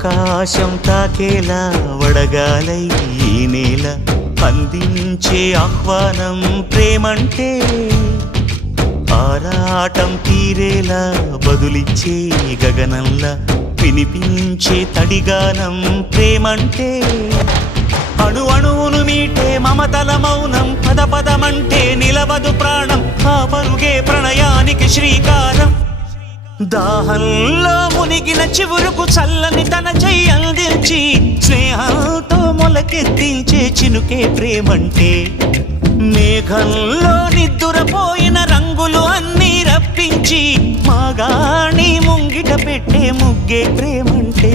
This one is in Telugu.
ఆకాశం తాకేలా వడగాలై ఈ నేల అందించే ఆహ్వానం ప్రేమంటే ఆరాటం తీరేలా బదులిచ్చే గగనంలా వినిపించే తడిగానం ప్రేమంటే అణు అణువును మీటే మమతల మౌనం పద పదమంటే నిలవదు ప్రాణం ఆ పరుగే ప్రణయానికి శ్రీకారం దాహంలో మునిగిన చివురుకు చల్లని తన చెయ్యి అందించి స్నేహంతో మొలకెత్తించే చినుకే ప్రేమంటే మేఘంలో నిద్దురపోయిన రంగులు అన్నీ రప్పించి మాగాణి ముంగిట పెట్టే ముగ్గే ప్రేమంటే